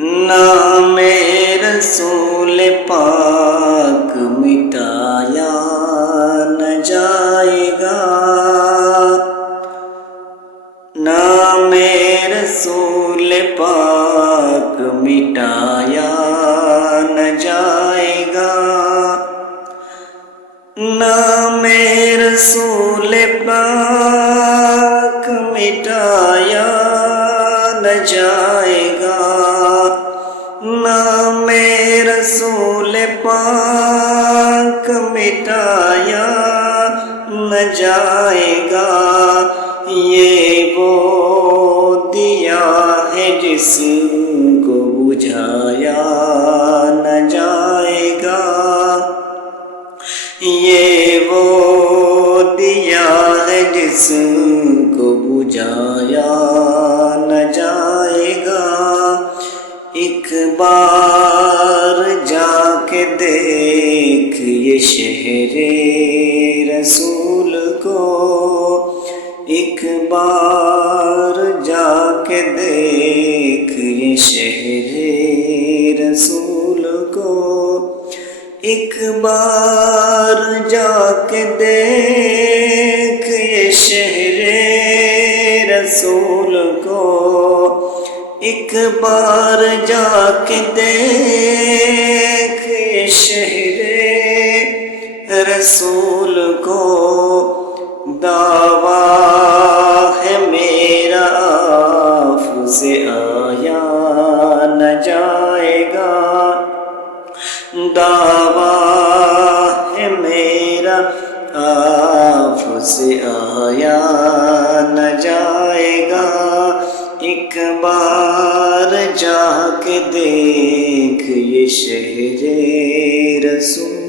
نام رسول پاک مٹایا نہ جائے گا، نام رسول پاک مٹایا نہ جائے گا، نام رسول پاک مٹایا نہ جائے گا، نام رسول پاک مٹایا نہ جائے گا۔ یہ وہ دیا ہے جس کو بجھایا نہ جائے گا، یہ وہ دیا ہے جس کو بجھایا نہ جائے گا۔ ایک بار جا کے دیکھ یہ شہر رسول کو، ایک بار جا کے دیکھ یہ شہر رسول کو، ایک بار جا کے دیکھ یہ شہر رسول کو، ایک بار جا کے دیکھ یہ شہر رسول کو۔ دعویٰ ہے میرا آپ سے آیا نہ جائے گا، دعویٰ ہے میرا آپ سے آیا نہ جائے گا۔ ایک بار جا کے دیکھ یہ شہر رسول